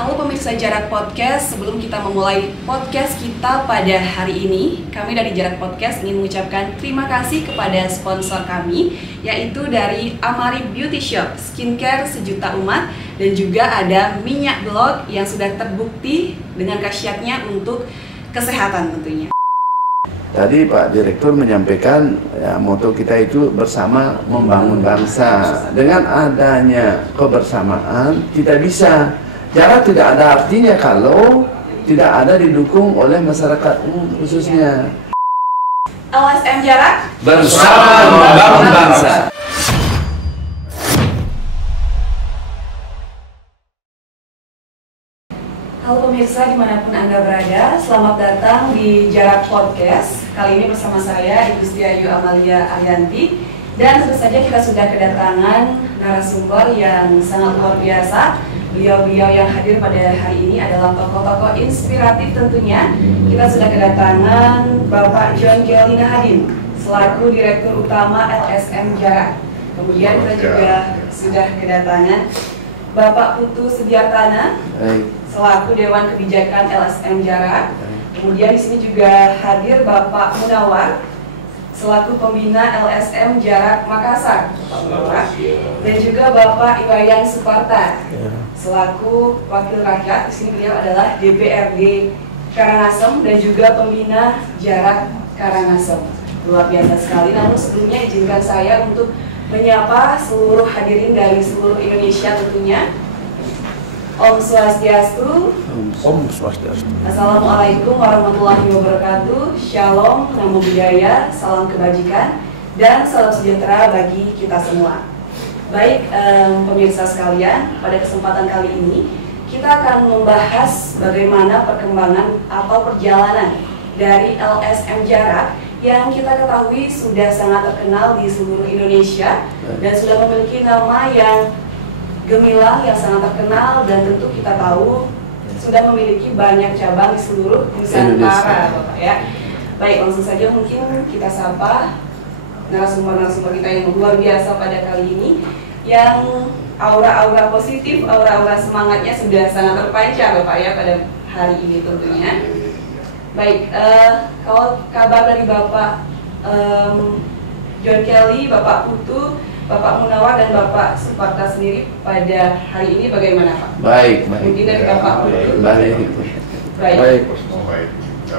Halo pemirsa Jarak Podcast, sebelum kita memulai podcast kita pada hari ini, kami dari Jarak Podcast ingin mengucapkan terima kasih kepada sponsor kami, yaitu dari Amari Beauty Shop, skincare sejuta umat, dan juga ada minyak blog yang sudah terbukti dengan khasiatnya untuk kesehatan tentunya. Tadi Pak Direktur menyampaikan ya, moto kita itu bersama membangun bangsa. Dengan adanya kebersamaan kita bisa. Jarak tidak ada artinya kalau tidak ada didukung oleh masyarakat umum khususnya. LSM Jarak bersama membangun bangsa. Halo pemirsa dimanapun Anda berada, selamat datang di Jarak Podcast. Kali ini bersama saya Ibu Siti Ayu Amalia Arianti. Dan tentu saja kita sudah kedatangan narasumber yang sangat luar biasa. Beliau-beliau yang hadir pada hari ini adalah tokoh-tokoh inspiratif tentunya. Kita sudah kedatangan Bapak John Kelly Nahadin selaku Direktur Utama LSM Jarak. Kemudian kita juga sudah kedatangan Bapak Putu Sudiartana selaku Dewan Kebijakan LSM Jarak. Kemudian di sini juga hadir Bapak Munawar selaku Pembina LSM Jarak Makassar, dan juga Bapak Iwayan Suparta selaku Wakil Rakyat. Di sini beliau adalah DPRD Karangasem dan juga Pembina Jarak Karangasem. Luar biasa sekali. Namun sebelumnya izinkan saya untuk menyapa seluruh hadirin dari seluruh Indonesia tentunya. Om Swastiastu. Om Swastiastu. Assalamualaikum warahmatullahi wabarakatuh. Shalom, namo buddhaya, salam kebajikan, dan salam sejahtera bagi kita semua. Baik pemirsa sekalian, pada kesempatan kali ini kita akan membahas bagaimana perkembangan atau perjalanan dari LSM Jarak yang kita ketahui sudah sangat terkenal di seluruh Indonesia dan sudah memiliki nama yang gemilang, yang sangat terkenal, dan tentu kita tahu sudah memiliki banyak cabang di seluruh Nusantara, Bapak ya. Baik, langsung saja mungkin kita sapa narasumber-narasumber kita yang luar biasa pada kali ini, yang aura-aura positif, aura-aura semangatnya sudah sangat terpancar Bapak ya pada hari ini tentunya. Baik, kalau kabar dari Bapak John Kelly, Bapak Putu, Bapak Munawar, dan Bapak Suparta sendiri pada hari ini bagaimana Pak? Baik. Mungkin dari Bapak Putu. Baik.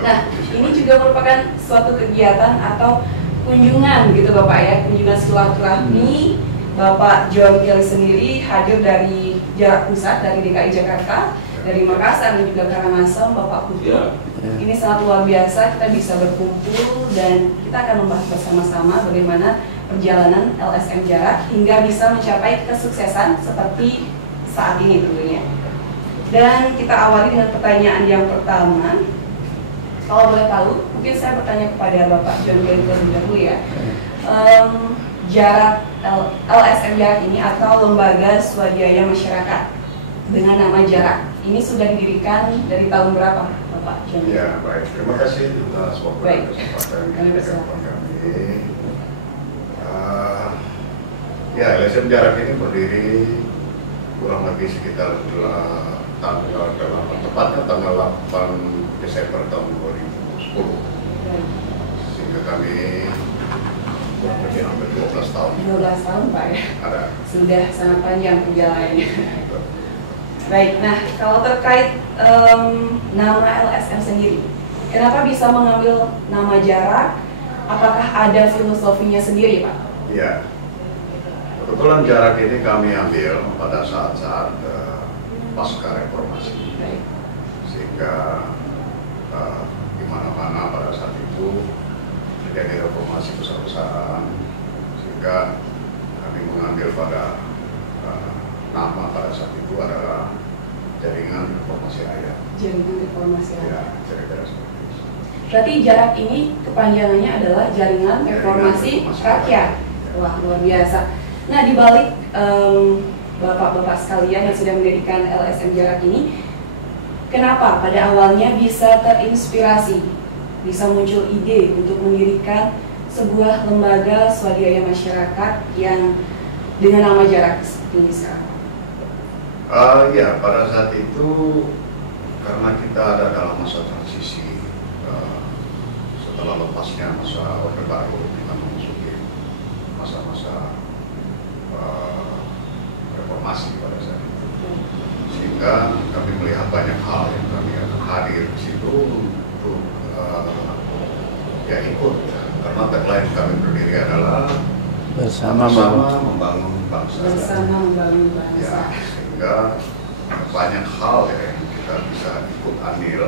Nah, ini juga merupakan suatu kegiatan atau kunjungan gitu Bapak ya, kunjungan silaturahmi. Bapak John Kelly sendiri hadir dari jarak pusat, dari DKI Jakarta, dari Makassar dan juga Karangasem, Bapak Putu. Ini sangat luar biasa, kita bisa berkumpul dan kita akan membahas bersama-sama bagaimana perjalanan LSM Jarak hingga bisa mencapai kesuksesan seperti saat ini tentunya. Dan kita awali dengan pertanyaan yang pertama. Kalau boleh tahu, mungkin saya bertanya kepada Bapak John Kelly terlebih dahulu ya. Jarak LSM Jarak ini atau Lembaga Swadaya Masyarakat dengan nama Jarak ini sudah didirikan dari tahun berapa, Bapak John? Ya, baik. Terima kasih atas waktu dan kesempatan yang diberikan kami. Ya, LSM Jarak ini berdiri kurang lebih sekitar tepatnya tanggal 8 Desember tahun 2010. Sehingga kami kurang lebih hampir 12 tahun. 12 tahun Pak ya? Ada. Sudah sangat panjang perjalanannya. Baik, nah kalau terkait nama LSM sendiri, kenapa bisa mengambil nama Jarak? Apakah ada filosofinya sendiri Pak? Ya, kebetulan Jarak ini kami ambil pada saat-saat pasca reformasi, sehingga di mana-mana pada saat itu terjadi reformasi besar-besaran, sehingga kami mengambil pada nama pada saat itu adalah Jaringan Reformasi Rakyat. Jaringan Reformasi Rakyat. Ya, kira-kira seperti itu. Berarti Jarak ini kepanjangannya adalah Jaringan Reformasi Rakyat. Wah, luar biasa. Nah, di balik bapak-bapak sekalian yang sudah mendirikan LSM Jarak ini, kenapa pada awalnya bisa terinspirasi, bisa muncul ide untuk mendirikan sebuah lembaga swadaya masyarakat yang dengan nama Jarak ini sekarang? Ya, pada saat itu karena kita ada dalam masa transisi setelah lepasnya masa Orde Baru, kita memasuki masa-masa reformasi pada saat itu, sehingga kami melihat banyak hal yang kami akan hadir di situ untuk ya ikut, karena tagline kami berdiri adalah bersama membangun bangsa. Bersama membangun bangsa. Ya, sehingga banyak hal ya yang kita bisa ikut andil.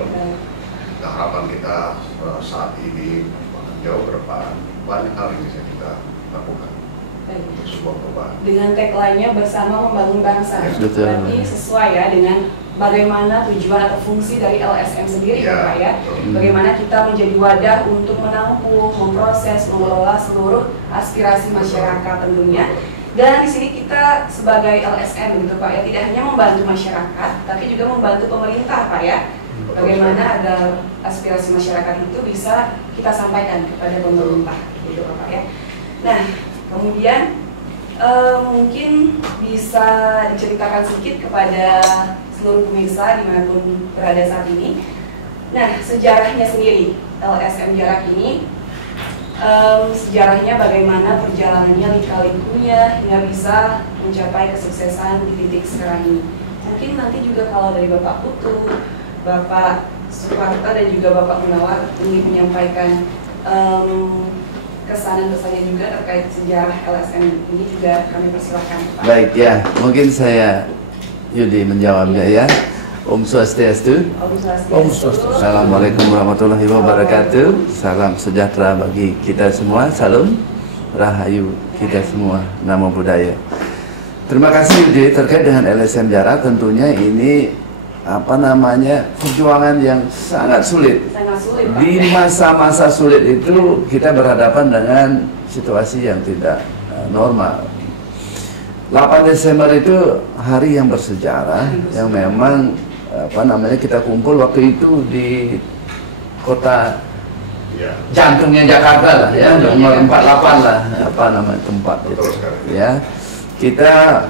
Harapan kita saat ini bahkan jauh ke depan banyak hal yang bisa kita lakukan untuk sebuah perubahan. Dengan tagline-nya bersama membangun bangsa, Betul. berarti sesuai ya dengan bagaimana tujuan atau fungsi dari LSM sendiri ya Pak ya. Bagaimana kita menjadi wadah untuk menampung, memproses, mengelola seluruh aspirasi masyarakat tentunya. Dan di sini kita sebagai LSM gitu Pak ya, tidak hanya membantu masyarakat, tapi juga membantu pemerintah Pak ya. Bagaimana agar aspirasi masyarakat itu bisa kita sampaikan kepada pemerintah gitu Pak ya. Nah, kemudian mungkin bisa diceritakan sedikit kepada seluruh pemirsa dimanapun berada saat ini. Nah, sejarahnya sendiri LSM Jarak ini, sejarahnya bagaimana perjalanannya lika-likunya hingga bisa mencapai kesuksesan di titik sekarang ini. Mungkin nanti juga kalau dari Bapak Putu, Bapak Suparta dan juga Bapak Munawar ingin menyampaikan kesan-kesannya juga terkait sejarah LSM ini juga kami persilahkan Pak. Baik ya, mungkin saya Yudi menjawabnya ya. Om Swastiastu. Om Swastiastu. Assalamualaikum warahmatullahi wabarakatuh. Salam sejahtera bagi kita semua. Salam rahayu kita semua. Namo Buddhaya. Terima kasih Yudi terkait dengan LSM Jarak. Tentunya ini perjuangan yang sangat sulit. Sangat sulit Pak. Di masa-masa sulit itu kita berhadapan dengan situasi yang tidak normal. 8 Desember itu hari yang bersejarah, yang memang kita kumpul waktu itu di kota jantungnya Jakarta lah ya, nomor 48 lah tempat itu ya. Kita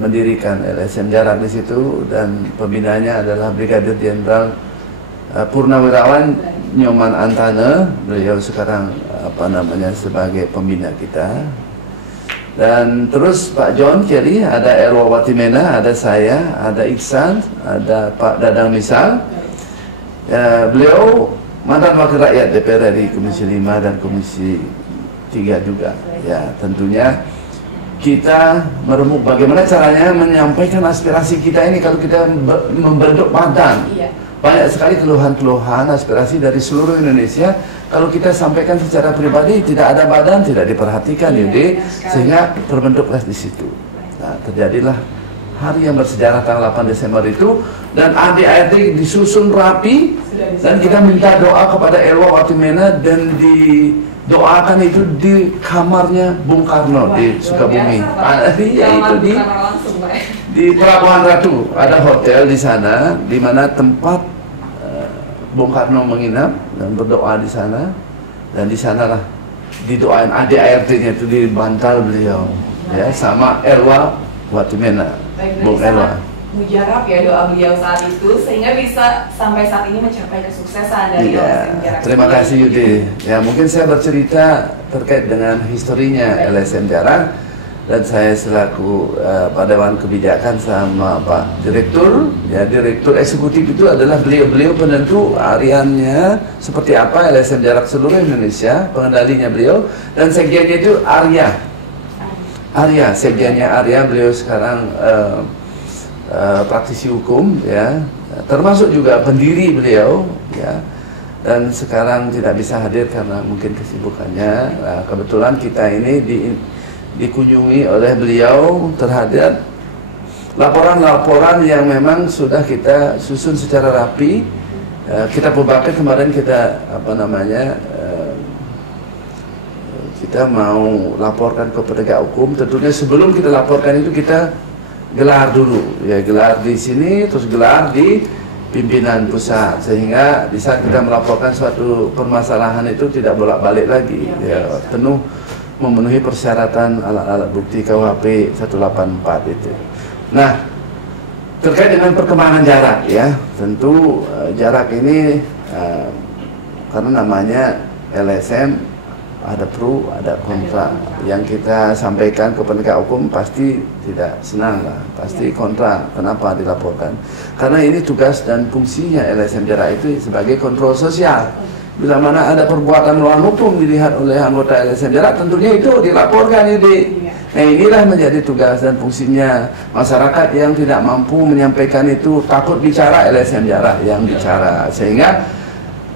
mendirikan LSM Jarak di situ dan pembinanya adalah Brigadir Jenderal Purnawirawan Nyoman Antane. Beliau sekarang sebagai pembina kita. Dan terus Pak John Kelly, ada Erwa Watimena, ada saya, ada Iksan, ada Pak Dadang Misal. Beliau mantan wakil rakyat DPR RI Komisi 5 dan Komisi 3 juga. Ya, tentunya kita meremuk bagaimana caranya menyampaikan aspirasi kita ini kalau kita membentuk badan. Banyak sekali keluhan-keluhan aspirasi dari seluruh Indonesia. Kalau kita sampaikan secara pribadi tidak ada badan, tidak diperhatikan Yudi, sehingga terbentuklah di situ. Nah, terjadilah hari yang bersejarah tanggal 8 Desember itu, dan ADART disusun rapi, dan kita minta doa kepada Erwa Watimena dan didoakan itu di kamarnya Bung Karno di Sukabumi. Iya, itu di Pelabuhan Ratu ada hotel di sana, di mana tempat Bung Karno menginap dan berdoa di sana, dan di sanalah didoain ADART-nya itu di bantal beliau ya, sama Erwa Watimena. Bung Erwa. Mujarab ya doa beliau saat itu sehingga bisa sampai saat ini mencapai kesuksesan dari LSM Jarak. Terima kasih Yudi. Ya, mungkin saya bercerita terkait dengan historinya LSM Jarak, dan saya selaku Pak Dewan Kebijakan sama Pak Direktur, ya Direktur Eksekutif itu adalah beliau penentu hariannya seperti apa LSM Jarak seluruh Indonesia, pengendalinya beliau, dan sekjennya itu Arya, sekjennya Arya, beliau sekarang praktisi hukum ya, termasuk juga pendiri beliau ya, dan sekarang tidak bisa hadir karena mungkin kesibukannya. Nah, kebetulan kita ini dikunjungi oleh beliau terhadap laporan-laporan yang memang sudah kita susun secara rapi. Kita Pubaket kemarin kita kita mau laporkan ke penegak hukum. Tentunya sebelum kita laporkan itu kita gelar dulu, ya gelar di sini, terus gelar di pimpinan pusat, sehingga di saat kita melaporkan suatu permasalahan itu tidak bolak-balik lagi, ya penuh memenuhi persyaratan alat-alat bukti KUHP 184 itu. Nah, terkait dengan perkembangan jarak ya, tentu jarak ini karena namanya LSM, ada pro, ada kontra. Yang kita sampaikan ke penegak hukum pasti tidak senang lah, pasti kontra. Kenapa dilaporkan? Karena ini tugas dan fungsinya LSM jarak itu sebagai kontrol sosial. Bila mana ada perbuatan melawan hukum dilihat oleh anggota LSM jarak, tentunya itu dilaporkan ini. Nah, inilah menjadi tugas dan fungsinya. Masyarakat yang tidak mampu menyampaikan itu takut bicara, LSM jarak yang bicara. Sehingga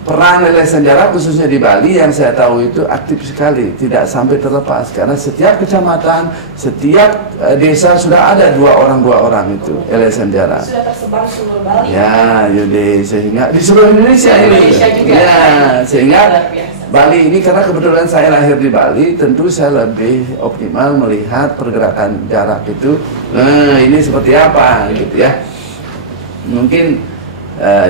peran LSM jarak khususnya di Bali yang saya tahu itu aktif sekali, tidak sampai terlepas. Karena setiap kecamatan, setiap desa sudah ada dua orang itu LSM jarak. Sudah tersebar di seluruh Bali. Ya, Yudi, sehingga di seluruh Indonesia ini. Juga. Ya, sehingga Bali ini, karena kebetulan saya lahir di Bali, tentu saya lebih optimal melihat pergerakan jarak itu. Ini seperti apa gitu ya. Mungkin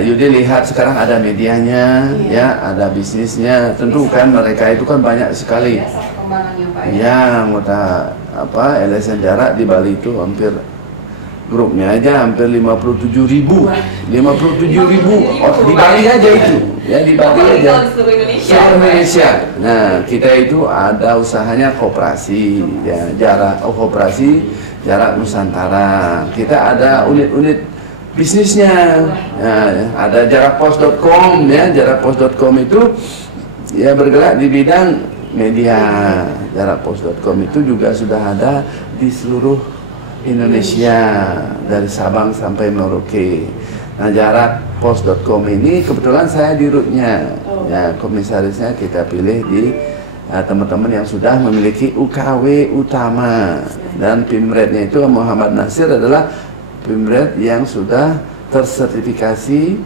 Yudi lihat sekarang ada medianya, ya, ada bisnisnya. Tentu kan mereka itu kan banyak sekali. Ya, anggota LSM jarak di Bali itu hampir grupnya aja hampir 57.000. 57.000 di Bali aja itu. Ya, di Bali aja. Seluruh Indonesia. Nah, kita itu ada usahanya koperasi, ya, koperasi jarak Nusantara. Kita ada unit-unit bisnisnya. Ya, ada jarakpos.com, ya. Jarakpos.com itu ya bergerak di bidang media. Jarakpos.com itu juga sudah ada di seluruh Indonesia, dari Sabang sampai Merauke. Nah, jarakpos.com ini kebetulan saya di rootnya, ya, komisarisnya kita pilih di teman-teman yang sudah memiliki UKW utama, dan Pimretnya itu Muhammad Nasir adalah Pimret yang sudah tersertifikasi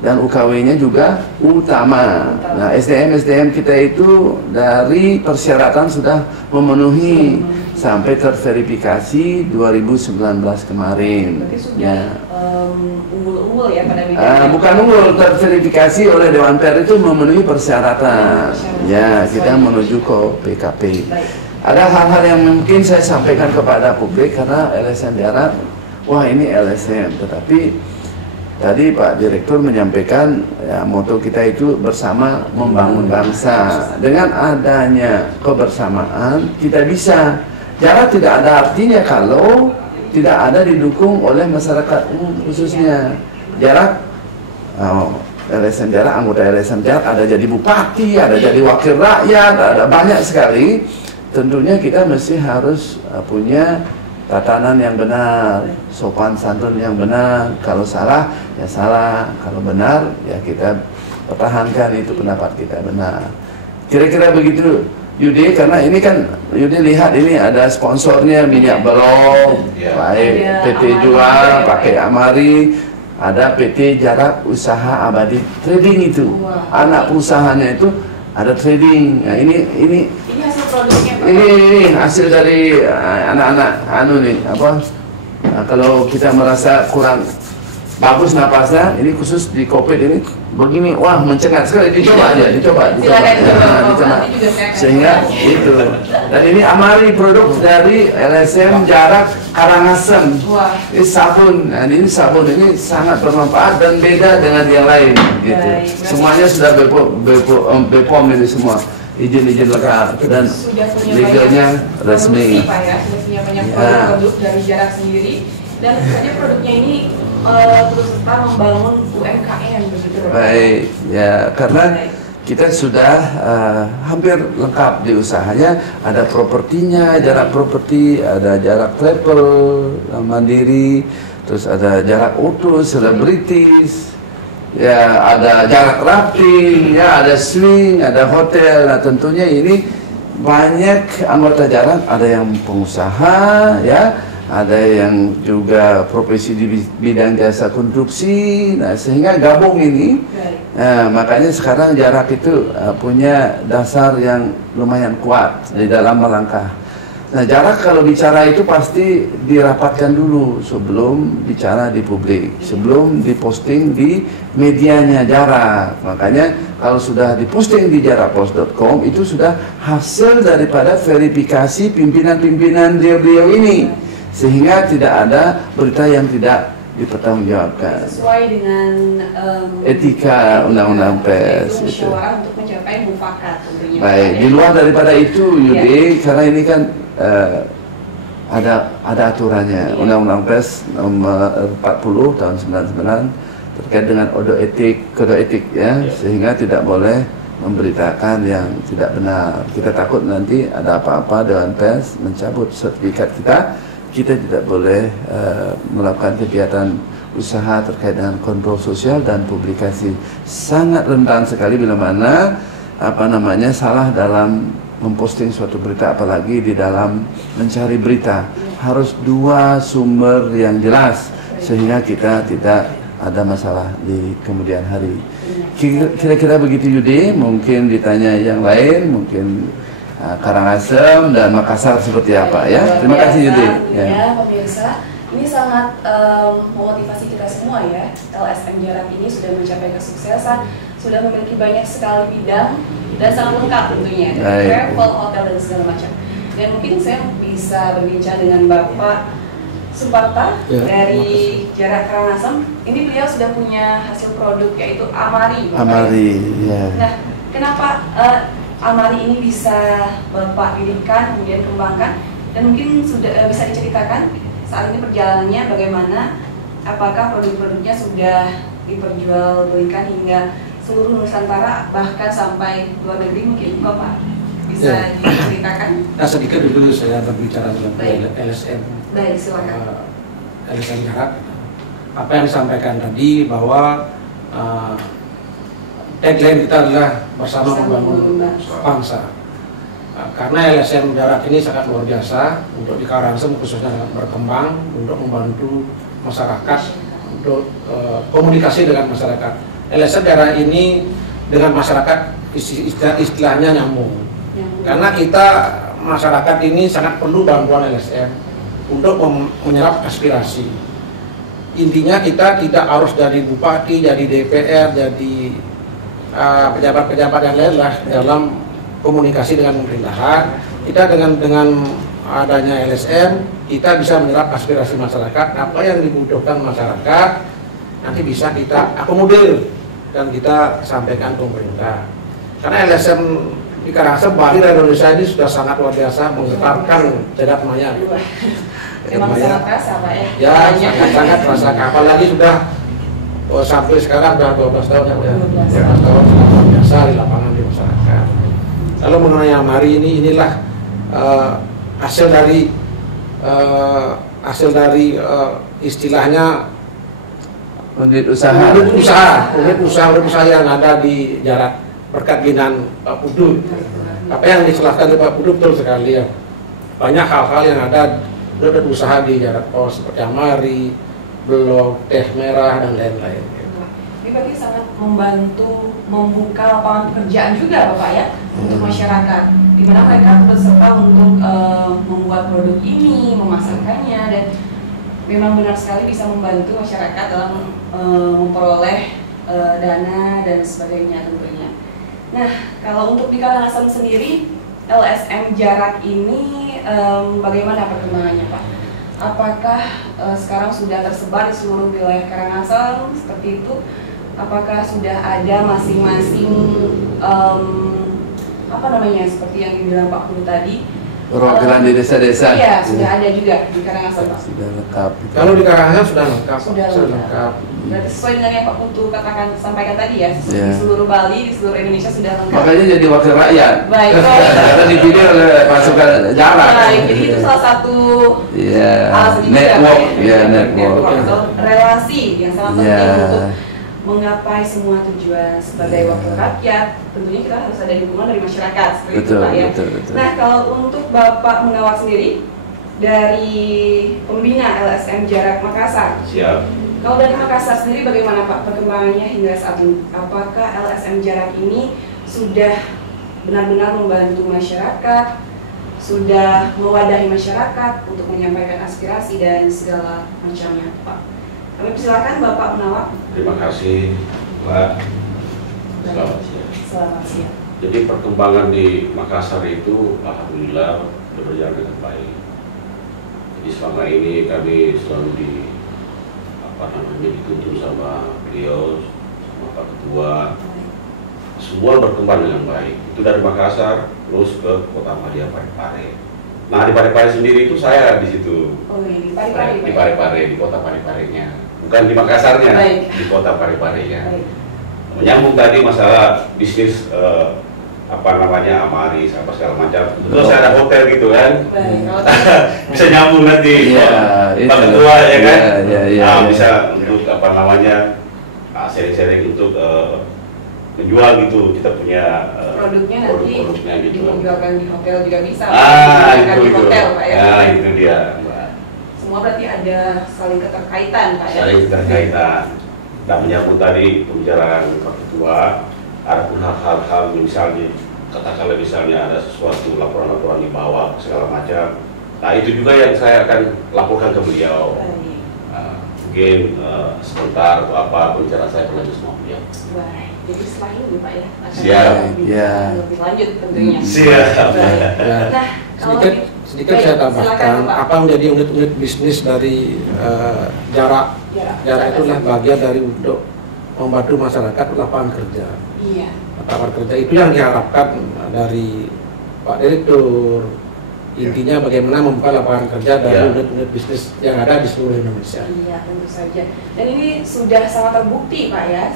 dan UKW-nya juga utama. Nah, SDM kita itu dari persyaratan sudah memenuhi sampai terverifikasi 2019 kemarin. Ya. Unggul-unggul ya pada bidang. Bukan unggul, terverifikasi oleh Dewan Per itu memenuhi persyaratan. Ya, kita menuju ke PKP. Ada hal-hal yang mungkin saya sampaikan kepada publik karena LSM jarak, wah ini LSM, tetapi tadi Pak Direktur menyampaikan ya, moto kita itu bersama membangun bangsa. Dengan adanya kebersamaan kita bisa. Jarak tidak ada artinya kalau tidak ada didukung oleh masyarakat khususnya. Jarak, LSM jarak, anggota LSM jarak ada jadi bupati, ada jadi wakil rakyat, ada banyak sekali. Tentunya kita mesti harus punya tatanan yang benar, sopan santun yang benar. Kalau salah, ya salah. Kalau benar, ya kita pertahankan itu pendapat kita benar. Kira-kira begitu, Yudi, karena ini kan Yudi lihat ini ada sponsornya minyak belum, baik PT Jual, pakai Amari, ada PT Jarak Usaha Abadi Trading itu, anak perusahaannya itu ada trading. Nah, ini hasil produknya Pak. Ini hasil dari anak-anak nah, kalau kita merasa kurang bagus napasnya, ini khusus di COVID ini begini, wah mencengat sekali, dicoba aja, dicoba. Sehingga itu. Dan ini Amari, produk dari LSM Jarak Karangasem. Ini sabun. Nah, ini sabun ini sangat bermanfaat dan beda dengan yang lain gitu. Semuanya sudah BPOM ini semua. Izin-izin lengkap dan legalnya resmi. Pak ya, sudah punya banyak produk dari Jarak sendiri, dan tentunya produknya ini terus serta membangun UMKM begitu. Baik, ya karena kita sudah hampir lengkap di usahanya. Ada propertinya, jarak properti, ada jarak travel, mandiri, terus ada jarak auto, selebritis. Ya, ada jarak rafting, ya ada swing, ada hotel. Nah, tentunya ini banyak anggota jarak, ada yang pengusaha, ya, ada yang juga profesi di bidang jasa konstruksi. Nah, sehingga gabung ini, makanya sekarang jarak itu punya dasar yang lumayan kuat di dalam melangkah. Nah, jarak kalau bicara itu pasti dirapatkan dulu sebelum bicara di publik, sebelum diposting di medianya jarak. Makanya kalau sudah diposting di jarakpos.com itu sudah hasil daripada verifikasi pimpinan-pimpinan beliau ini. sehingga tidak ada berita yang tidak dipertanggungjawabkan. Sesuai dengan etika undang-undang pers itu musyawarah untuk mencapai mufakat tentunya. Baik, di luar daripada itu Yudi, karena ini kan ada aturannya, Undang-Undang Pers nomor 40 tahun 99 terkait dengan kode etik ya, sehingga tidak boleh memberitakan yang tidak benar. Kita takut nanti ada apa-apa Dewan Pers mencabut sertifikat kita tidak boleh melakukan kegiatan usaha terkait dengan kontrol sosial dan publikasi. Sangat rentan sekali bila mana salah dalam memposting suatu berita, apalagi di dalam mencari berita. Harus dua sumber yang jelas sehingga kita tidak ada masalah di kemudian hari. Kira-kira begitu Yudi. Mungkin ditanya yang lain, mungkin Karangasem dan Makassar seperti apa ya. Terima kasih Yudi. Ya pemirsa, ini sangat memotivasi kita semua ya. LSM Jarak ini sudah mencapai kesuksesan, sudah memiliki banyak sekali bidang dan sangat lengkap tentunya, dari travel, hotel dan segala macam. Dan mungkin saya bisa berbincang dengan Bapak Suparta dari Jarak Karangasem. Ini beliau sudah punya hasil produk yaitu Amari. Nah, kenapa Amari ini bisa Bapak dirikan, kemudian kembangkan, dan mungkin sudah bisa diceritakan saat ini perjalanannya bagaimana, apakah produk-produknya sudah diperjualbelikan hingga seluruh Nusantara bahkan sampai luar negeri mungkin Bapak bisa diceritakan? Nah, sedikit dulu saya berbicara tentang LSM. Baik, silakan. LSM Jarak. Apa yang disampaikan tadi bahwa tagline kita adalah bersama membangun bangsa. Karena LSM Jarak ini sangat luar biasa untuk di Karangasem khususnya berkembang untuk membantu masyarakat untuk komunikasi dengan masyarakat. LSM Jarak ini dengan masyarakat istilahnya nyambung. Karena kita masyarakat ini sangat perlu bantuan LSM untuk menyerap aspirasi. Intinya kita tidak harus dari bupati, jadi DPR, jadi pejabat-pejabat yang lain lah dalam komunikasi dengan pemerintahan. Kita dengan adanya LSM kita bisa menyerap aspirasi masyarakat, apa yang dibutuhkan masyarakat nanti bisa kita akomodir dan kita sampaikan ke pemerintah. Karena LSM di Karangasem, Bali dan Indonesia ini sudah sangat luar biasa menggetarkan jagat maya. Memang sangat terasa Pak ya? Ya, sangat terasa. Apalagi sudah sampai sekarang sudah 12 tahun ya. 12 tahun luar biasa di lapangan di masyarakat. Lalu mengenai Amari inilah hasil dari istilahnya unit usaha yang ada di Jarak berkat binaan Pak Pudu. Apa yang dijelaskan oleh Pak Pudu betul sekali ya. Banyak hal-hal yang ada unit usaha di Jarak seperti Amari, blog, teh merah dan lain-lain. Ini berarti sangat membantu membuka lapangan pekerjaan juga Bapak ya untuk masyarakat, di mana mereka berserta untuk membuat produk ini, memasarkannya, dan memang benar sekali bisa membantu masyarakat dalam memperoleh dana dan sebagainya tentunya. Nah, kalau untuk di Karangasem sendiri, LSM Jarak ini bagaimana perkembangannya Pak? Apakah sekarang sudah tersebar di seluruh wilayah Karangasem seperti itu? Apakah sudah ada masing-masing seperti yang dibilang Pak Guru tadi, perwakilan di desa-desa? Iya, sudah ada juga di Karangasem Pak. Sudah lengkap. Kalau di Karangasem sudah lengkap. Sudah lengkap. Berarti sesuai dengan yang Pak Putu sampaikan tadi ya, di seluruh Bali, di seluruh Indonesia sudah lengkap. Makanya jadi wakil rakyat. Baik. Karena dipilih oleh pasukan Jarak. Baik, jadi itu salah satu network atau relasi yang sangat penting untuk menggapai semua tujuan sebagai wakil rakyat. Tentunya kita harus ada dukungan dari masyarakat seperti itu Pak ya. Betul. Nah, kalau untuk Bapak Mengawal sendiri dari pembina LSM Jarak Makassar. Siap. Kalau dari Makassar sendiri bagaimana Pak perkembangannya hingga saat ini? Apakah LSM Jarak ini sudah benar-benar membantu masyarakat, sudah mewadahi masyarakat untuk menyampaikan aspirasi dan segala macamnya Pak? Kami persilakan Bapak Munawar. Terima kasih Mbak. Selamat siang. Selamat siang. Jadi perkembangan di Makassar itu alhamdulillah berjalan dengan baik. Jadi selama ini kami selalu dituntun sama beliau, sama Pak Ketua, semua berkembang dengan baik. Itu dari Makassar terus ke Kota Madia Parepare. Nah di Parepare sendiri itu saya di situ. Oh iya, di Parepare. Di Parepare, di Kota Pareparenya, bukan di Makassarnya, di Kota Pareparenya. Menyambung tadi masalah bisnis Amaris apa segala macam. Terus saya ada hotel gitu kan. Bisa nyambung nanti. Pak Ketua ya kan. Bisa untuk sharing-sharing untuk menjual gitu. Kita punya produknya nanti gitu. dijualkan di hotel juga bisa. Itu di hotel, Pak ya. Itu dia. Semua berarti ada saling keterkaitan, Pak ya. Saling keterkaitan. Dan menyambut tadi pembicaraan Pak Ketua, ada pun hal-hal misalnya katakanlah misalnya ada sesuatu laporan-laporan di bawah segala macam. Nah itu juga yang saya akan laporkan ke beliau. Mungkin sebentar atau apa pembicaraan saya berlanjut sama beliau. Baik, jadi setelah ini Pak ya akan Siap. lebih lanjut tentunya. Siap. Nah, Sedikit saya tambahkan, apa menjadi unit-unit bisnis dari jarak itulah bagian dari untuk membantu masyarakat lapangan kerja. Iya. Lapangan kerja itu yang diharapkan dari Pak Direktur. Intinya bagaimana membuka lapangan kerja dari unit-unit bisnis yang ada di seluruh Indonesia. Iya, tentu saja. Dan ini sudah sangat terbukti Pak ya.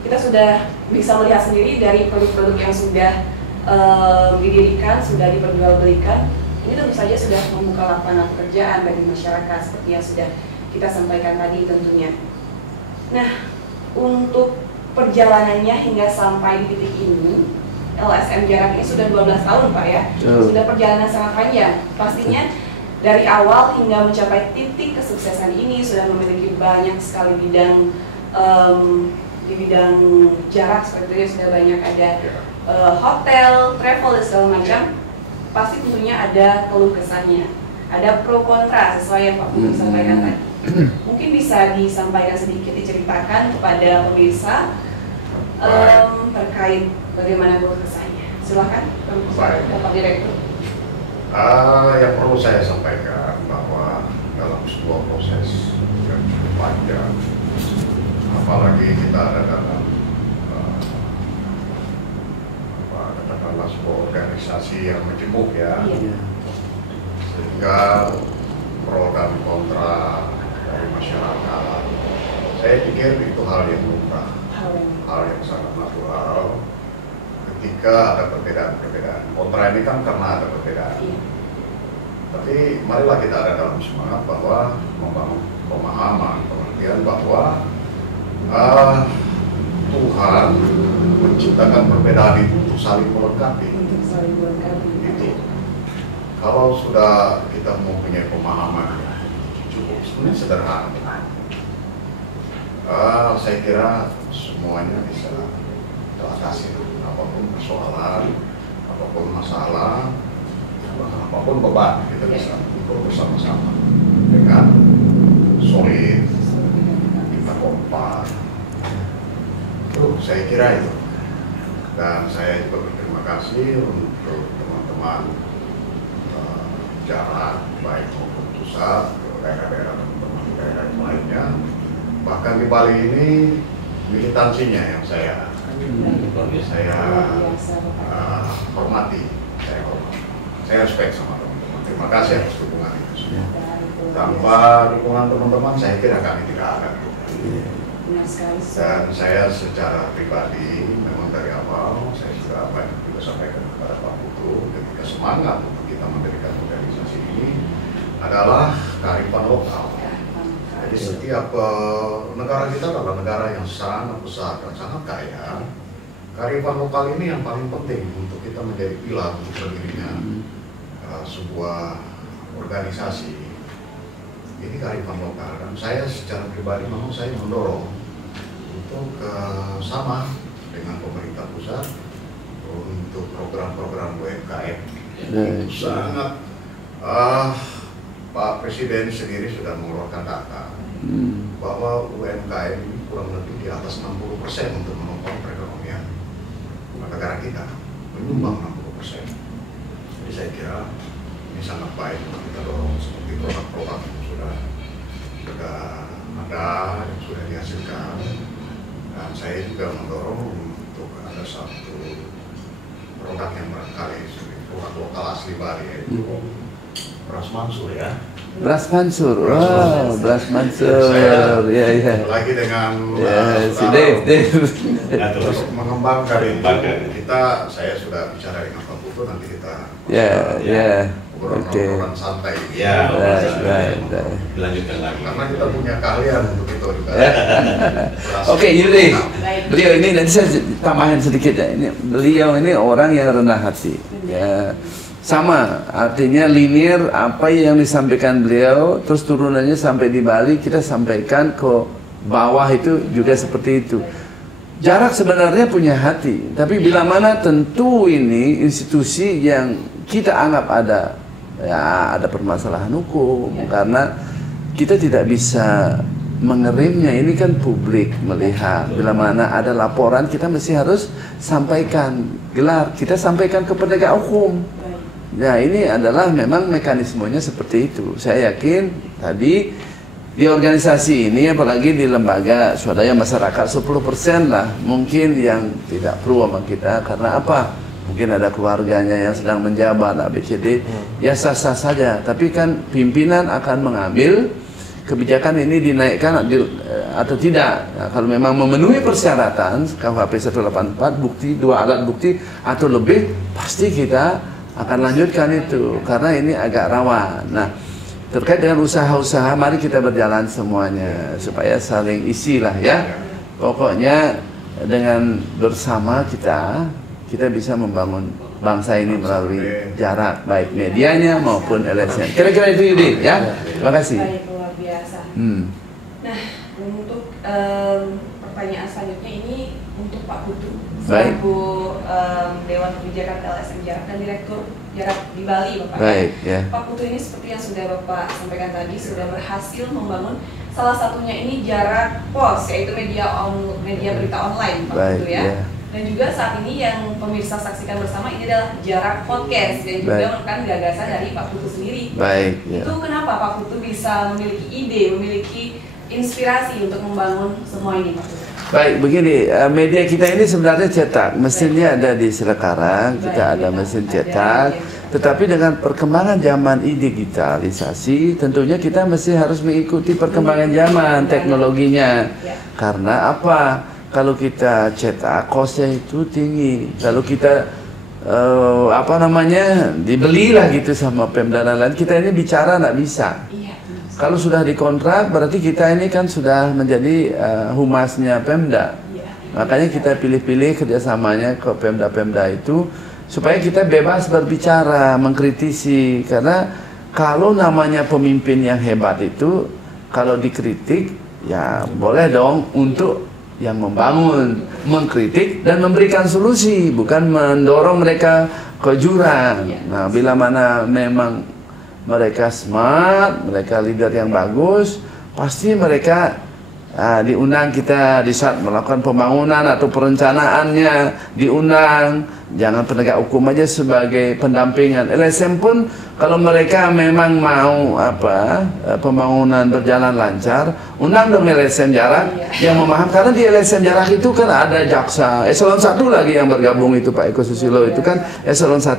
Kita sudah bisa melihat sendiri dari produk-produk yang sudah didirikan, sudah diperjualbelikan. Ini tentu saja sudah membuka lapangan pekerjaan bagi masyarakat seperti yang sudah kita sampaikan tadi tentunya. Nah, untuk perjalanannya hingga sampai di titik ini, LSM Jarak ini sudah 12 tahun Pak ya. Sudah perjalanan sangat panjang. Pastinya dari awal hingga mencapai titik kesuksesan ini sudah memiliki banyak sekali bidang di bidang jarak seperti itu, sudah banyak ada hotel, travel dan segala macam. Pasti tentunya ada keluh kesahnya, ada pro kontra sesuai yang Pak Budi sampaikan tadi. Mungkin bisa disampaikan sedikit, diceritakan kepada pemirsa terkait bagaimana keluh kesahnya. Silakan Pak Direktur. Yang perlu saya sampaikan bahwa dalam sebuah proses yang cukup panjang, apalagi kita ada dalam katakanlah sebuah organisasi yang majemuk ya, sehingga pro dan kontra dari masyarakat, saya pikir itu hal yang lumrah, hal yang sangat natural ketika ada perbedaan-perbedaan. Kontra ini kan karena ada perbedaan. Tapi marilah kita ada dalam semangat bahwa membangun pemahaman, pengertian bahwa Tuhan menciptakan perbedaan itu untuk saling melengkapi. Itu. Kalau sudah kita mempunyai pemahaman cukup sebenarnya sederhana, saya kira semuanya bisa teratasi. Apapun persoalan, apapun masalah, apapun beban, kita bisa ikut bersama-sama dengan solid, kita kompak. Itu saya kira itu. Dan saya juga berterima kasih untuk teman-teman jarak, baik maupun pusat, daerah-daerah teman-teman daerah lainnya. Bahkan di Bali ini militansinya yang saya hormati, saya respect sama teman-teman. Terima kasih atas dukungan itu semua. Tanpa dukungan teman-teman, saya kira kami tidak akan. Dan saya secara pribadi, memang dari awal saya sudah banyak juga sampaikan kepada Pak Putu ketika semangat untuk kita mendirikan organisasi ini adalah kearifan lokal. Jadi setiap negara kita adalah negara yang sangat besar dan sangat kaya. Kearifan lokal ini yang paling penting untuk kita menjadi pilar untuk berdirinya sebuah organisasi. Ini kearifan lokal, dan saya secara pribadi memang saya mendorong untuk sama dengan pemerintah pusat untuk program-program UMKM. Sangat Pak Presiden sendiri sudah mengeluarkan data bahwa UMKM ini kurang lebih di atas 60% untuk menopang perekonomian negara kita, menyumbang 60%. Jadi saya kira ini ini sangat baik untuk kita dorong seperti produk-produk yang sudah ada, yang sudah dihasilkan. Dan saya juga mendorong untuk ada satu produk yang barangkali produk lokal asli Bali, yaitu beras mansur ya. Beras mansur, wow, beras mansur, ya. Lagi dengan si Dave. Terus mengembangkan kita, saya sudah bicara dengan Pak Putu, nanti kita obrolan santai. Ya, right. Dilanjutkan lagi. Karena kita punya keahlian untuk itu juga. Oke, Yudi, beliau ini nanti saya tambahin sedikit ya. Beliau ini orang yang rendah hati. Ya. Sama, artinya linear apa yang disampaikan beliau, terus turunannya sampai di Bali, kita sampaikan ke bawah itu juga seperti itu. Jarak sebenarnya punya hati, tapi bila mana tentu ini institusi yang kita anggap ada permasalahan hukum, karena kita tidak bisa mengerimnya. Ini kan publik melihat, bila mana ada laporan kita mesti harus sampaikan, kita sampaikan ke penegak hukum. Nah, ini adalah memang mekanismenya seperti itu. Saya yakin tadi di organisasi ini, apalagi di lembaga swadaya masyarakat, 10% lah mungkin yang tidak pro sama kita. Karena apa? Mungkin ada keluarganya yang sedang menjabat ABCD, ya sah-sah saja. Tapi kan pimpinan akan mengambil kebijakan ini dinaikkan atau tidak. Nah, kalau memang memenuhi persyaratan KUHP 184, bukti, 2 alat bukti atau lebih, pasti kita akan lanjutkan itu, karena ini agak rawan. Nah, terkait dengan usaha-usaha, mari kita berjalan semuanya supaya saling isi lah ya. Pokoknya dengan bersama kita bisa membangun bangsa ini melalui jarak, baik medianya maupun LSM. Kira-kira itu Yudi ya. Terima kasih. Baik, luar biasa. Nah, untuk pertanyaan selanjutnya ini untuk Pak Putu, selaku Dewan Kebijakan LSM Jarak dan Direktur Jarak di Bali, Bapak. Baik, ya. Pak Putu ini seperti yang sudah Bapak sampaikan tadi, sudah berhasil membangun salah satunya ini Jarak Pos, yaitu media berita online, Pak Putu ya. Dan juga saat ini yang pemirsa saksikan bersama ini adalah Jarak Podcast, yang juga merupakan gagasan dari Pak Putu sendiri. Baik. Itu kenapa Pak Putu bisa memiliki ide, memiliki inspirasi untuk membangun semua ini, Pak Putu? Baik, begini, media kita ini sebenarnya cetak, mesinnya ada di Selekarang, kita ada mesin cetak, tetapi dengan perkembangan zaman digitalisasi, tentunya kita mesti harus mengikuti perkembangan zaman, teknologinya. Karena apa? Kalau kita cetak, kosnya itu tinggi. Kalau kita dibelilah gitu sama Pemda dan lain, kita ini bicara nggak bisa. Kalau sudah dikontrak, berarti kita ini kan sudah menjadi humasnya Pemda. Makanya kita pilih-pilih kerjasamanya ke Pemda-Pemda itu, supaya kita bebas berbicara, mengkritisi. Karena kalau namanya pemimpin yang hebat itu, kalau dikritik, ya boleh dong untuk yang membangun, mengkritik dan memberikan solusi, bukan mendorong mereka ke jurang. Nah, bila mana memang mereka smart, mereka leader yang bagus, pasti mereka diundang kita di saat melakukan pembangunan atau perencanaannya, diundang. Jangan penegak hukum aja sebagai pendampingan. LSM pun kalau mereka memang mau pembangunan berjalan lancar, undang dong LSM Jarak yang memaham. Karena di LSM Jarak itu kan ada jaksa eselon 1 lagi yang bergabung, itu Pak Eko Susilo itu kan eselon 1,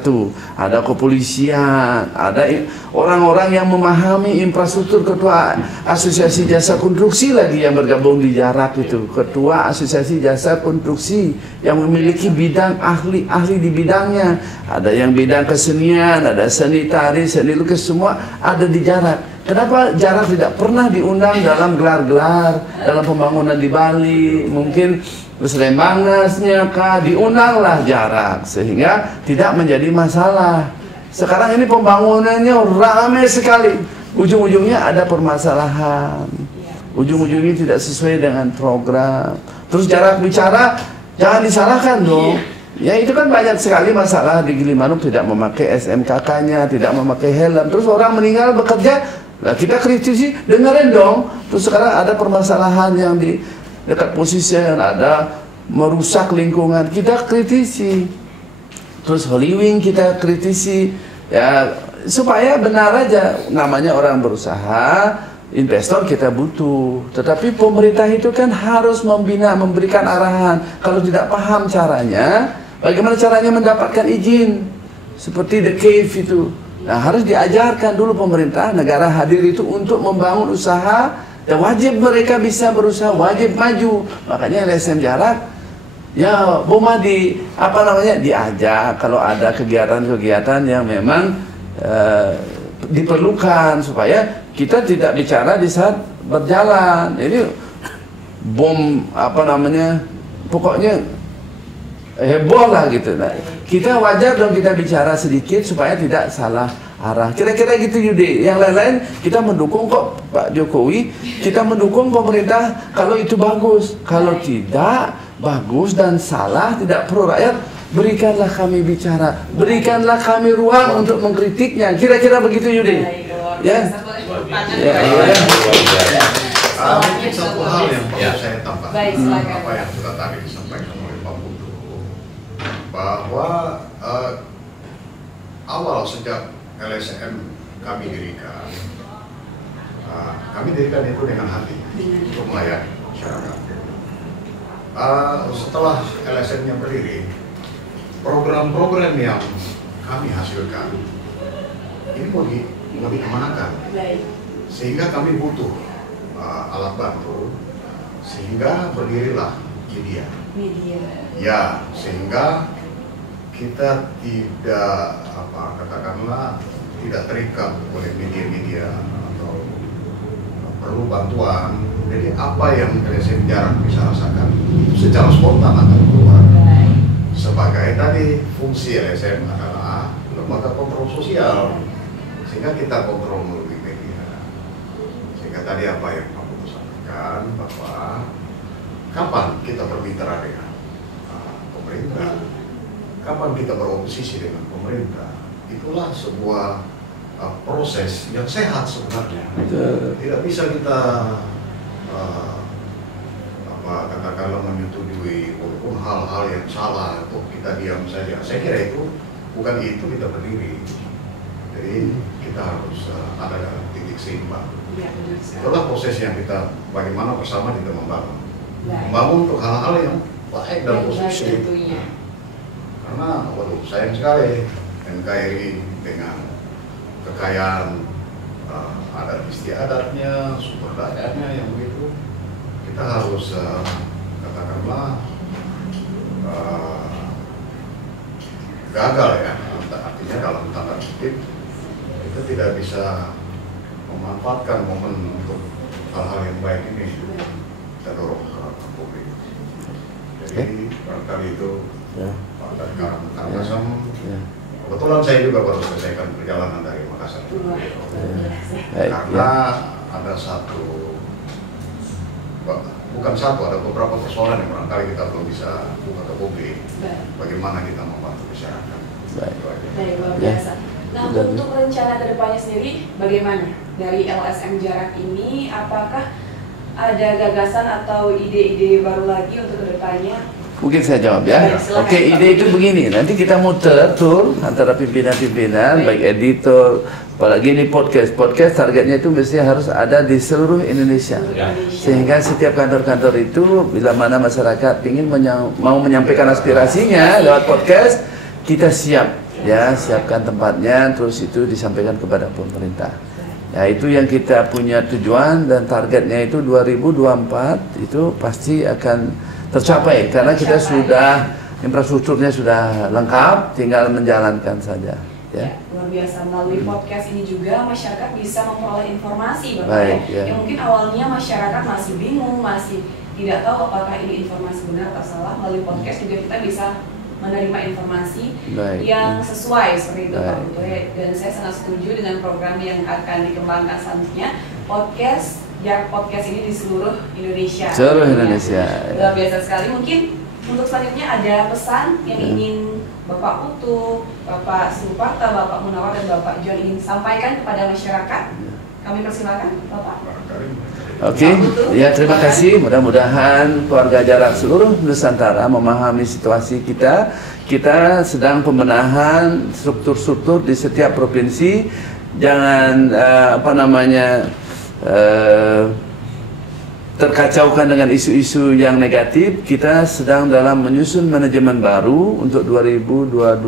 ada kepolisian, ada orang-orang yang memahami infrastruktur, ketua asosiasi jasa konstruksi lagi yang bergabung di Jarak itu, ketua asosiasi jasa konstruksi yang memiliki bidang ahli di bidangnya, ada yang bidang kesenian, ada seni tari, seni lukis, semua ada di Jarak. Kenapa Jarak tidak pernah diundang dalam gelar-gelar dalam pembangunan di Bali? Mungkin Slemangasnya kah, diundanglah Jarak sehingga tidak menjadi masalah. Sekarang ini pembangunannya ramai sekali, ujung-ujungnya ada permasalahan, ujung-ujungnya tidak sesuai dengan program. Terus Jarak bicara, jangan disalahkan dong. Ya itu kan banyak sekali masalah di Gilimanuk, tidak memakai SMKK-nya, tidak memakai helm. Terus orang meninggal bekerja, nah kita kritisi, dengerin dong. Terus sekarang ada permasalahan yang di dekat posisian, ada merusak lingkungan, kita kritisi. Terus Holy Wing kita kritisi. Ya supaya benar aja, namanya orang berusaha, investor kita butuh, tetapi pemerintah itu kan harus membina, memberikan arahan. Kalau tidak paham caranya, bagaimana caranya mendapatkan izin seperti The Cave itu. Nah, harus diajarkan dulu pemerintah, negara hadir itu untuk membangun usaha, dan wajib mereka bisa berusaha, wajib maju. Makanya LSM Jarak ya Boma diajak kalau ada kegiatan-kegiatan yang memang diperlukan, supaya kita tidak bicara di saat berjalan. Ini bom pokoknya heboh lah gitu. Nah, kita wajar dong kita bicara sedikit supaya tidak salah arah. Kira-kira gitu Yudi. Yang lain-lain kita mendukung kok Pak Jokowi. Kita mendukung pemerintah kalau itu bagus. Kalau tidak bagus dan salah, tidak pro rakyat, berikanlah kami bicara, berikanlah kami ruang untuk mengkritiknya. Kira-kira begitu Yudi. Ya. Mungkin satu hal yang perlu saya tambahkan, apa yang sudah tadi disampaikan oleh Pak Putu, bahwa awal sejak LSM kami dirikan itu dengan hati untuk melayani masyarakat. Setelah LSM-nya berdiri, program-program yang kami hasilkan ini mau dikemanakan, sehingga kami butuh alat bantu, sehingga berdirilah media. Ya, sehingga kita tidak katakanlah tidak terikat oleh media-media atau perlu bantuan. Jadi apa yang LSM Jarak bisa rasakan itu secara spontan akan keluar. Sebagai tadi fungsi LSM adalah lembaga kontrol sosial, sehingga kita kontrol melalui media. Sehingga tadi apa yang Pak Putu sampaikan, bahwa kapan kita bermitra dengan pemerintah, kapan kita beroposisi dengan pemerintah, itulah sebuah proses yang sehat sebenarnya. Tidak bisa kita katakanlah menyetujui walaupun hal-hal yang salah atau kita diam saja. Saya kira itu bukan itu kita berdiri. Jadi kita harus ada dalam titik seimbang. Itulah proses yang kita bagaimana bersama kita membangun untuk hal-hal yang baik dan positif. Karena sayang sekali NKRI dengan kekayaan adat istiadatnya, sumber dayanya yang begitu, kita harus katakanlah gagal ya, artinya dalam tanda kutip kita tidak bisa memanfaatkan momen untuk hal-hal yang baik ini kita dorong ke publik. Jadi barangkali itu dari Karangasem. Kebetulan saya juga baru selesaikan perjalanan dari Makassar. Karena ada ada beberapa persoalan yang barangkali kita belum bisa buka ke publik. Bagaimana kita membantu masyarakat. Baik, luar biasa. Nah, untuk rencana kedepannya sendiri, bagaimana dari LSM Jarak ini? Apakah ada gagasan atau ide-ide baru lagi untuk kedepannya? Mungkin saya jawab ya. Oke, ide itu begini. Nanti kita muter tur antara pimpinan-pimpinan, baik editor, apalagi ini podcast. Podcast targetnya itu mesti harus ada di seluruh Indonesia. Sehingga setiap kantor-kantor itu bila mana masyarakat ingin mau menyampaikan aspirasinya lewat podcast, kita siap ya, siapkan tempatnya, terus itu disampaikan kepada pemerintah. Ya, itu yang kita punya tujuan dan targetnya itu 2024 itu pasti akan tercapai karena kita sudah infrastrukturnya sudah lengkap, tinggal menjalankan saja. Ya. Luar biasa, melalui podcast ini juga masyarakat bisa memperoleh informasi yang mungkin awalnya masyarakat masih bingung, masih tidak tahu apakah ini informasi benar atau salah. Melalui podcast juga kita bisa menerima informasi yang sesuai seperti itu Pak Putu. Dan saya sangat setuju dengan program yang akan dikembangkan selanjutnya, podcast ini di seluruh Indonesia. Seluruh Indonesia. Luar biasa sekali. Mungkin untuk selanjutnya ada pesan yang ingin Bapak Putu, Bapak Suparta, Bapak Munawar dan Bapak John ingin sampaikan kepada masyarakat. Kami persilakan, Bapak. Oke, ya terima kasih. Mudah-mudahan keluarga jarak seluruh Nusantara memahami situasi kita. Kita sedang pembenahan struktur-struktur di setiap provinsi. Jangan terkacaukan dengan isu-isu yang negatif. Kita sedang dalam menyusun manajemen baru untuk 2022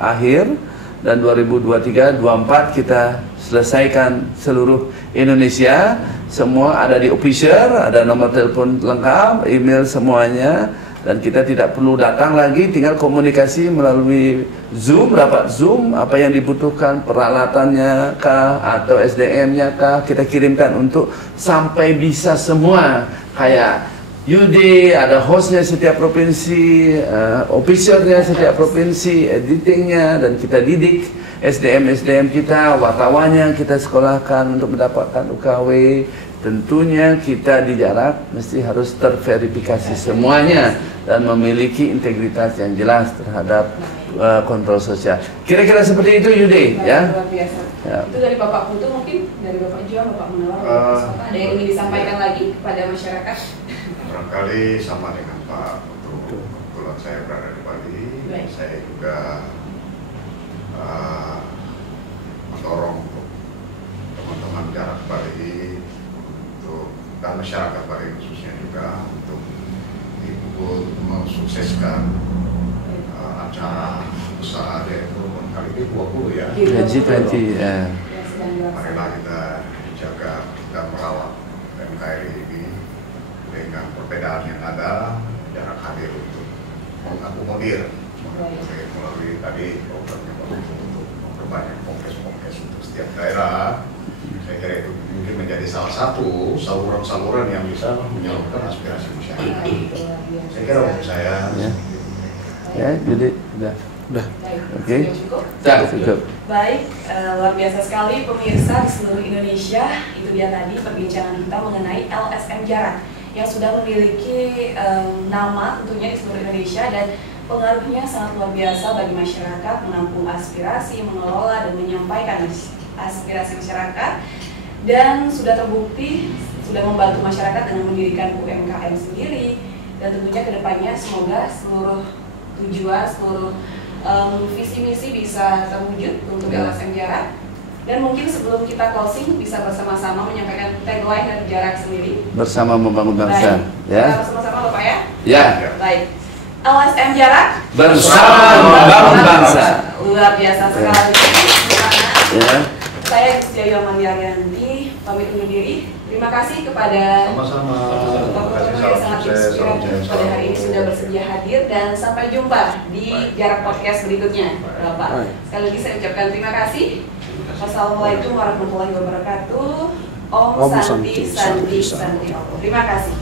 akhir dan 2023-24 kita selesaikan seluruh Indonesia. Semua ada di official, ada nomor telepon lengkap, email semuanya, dan kita tidak perlu datang lagi, tinggal komunikasi melalui Zoom, rapat Zoom, apa yang dibutuhkan, peralatannya kah atau SDM-nya kah, kita kirimkan untuk sampai bisa semua. Kayak UD, ada hostnya setiap provinsi, officialnya setiap provinsi, editingnya, dan kita didik SDM kita, wartawannya kita sekolahkan untuk mendapatkan UKW. Tentunya kita di jarak mesti harus terverifikasi semuanya dan memiliki integritas yang jelas terhadap kontrol sosial. Kira-kira seperti itu Yudi, ya. Luar biasa. Ya. Itu dari Bapak Putu, mungkin dari Bapak Jual, Bapak Menawar, ada yang ingin disampaikan lagi kepada masyarakat? Barangkali sama dengan Pak Putu. Kebetulan saya berada di Bali, saya juga mendorong untuk teman-teman jarak Bali dan masyarakat Bali khususnya juga untuk ikut mensukseskan acara besar yaitu kali ini 20 ya. G20 ya. Marilah kita jaga dan merawat NKRI ini dengan perbedaan yang ada, jarak hadir untuk mengakomodir melalui tadi programnya untuk memperbanyak kongres-kongres untuk setiap daerah. Saya kira itu mungkin menjadi salah satu saluran-saluran yang bisa menyalurkan aspirasi masyarakat. Saya kira untuk saya. Ya, jadi udah. Oke. Cukup. Baik, luar biasa sekali pemirsa di seluruh Indonesia. Itu dia tadi perbincangan kita mengenai LSM Jarak yang sudah memiliki nama tentunya di seluruh Indonesia dan pengaruhnya sangat luar biasa bagi masyarakat, menampung aspirasi, mengelola dan menyampaikan aspirasi masyarakat, dan sudah terbukti sudah membantu masyarakat dengan mendirikan UMKM sendiri, dan tentunya kedepannya semoga seluruh tujuan, seluruh visi misi bisa terwujud untuk LSM Jarak. Dan mungkin sebelum kita closing bisa bersama-sama menyampaikan tagline dari Jarak sendiri. Bersama membangun bangsa. Baik. Ya. Kita bersama-sama Bapak ya. Ya. Baik. LSM Jarak bersama membangun bangsa. Luar biasa sekali. Ya. Saya Istiayu Amandiaryanti pamit undur diri. Terima kasih kepada Sama-sama. teman-teman yang sangat inspiratif pada hari ini sudah bersedia hadir, dan sampai jumpa di Jarak Podcast berikutnya, Bapak. Sekali lagi saya ucapkan terima kasih. Wassalamualaikum warahmatullahi wabarakatuh. Om Santi Santi Santi. Terima kasih.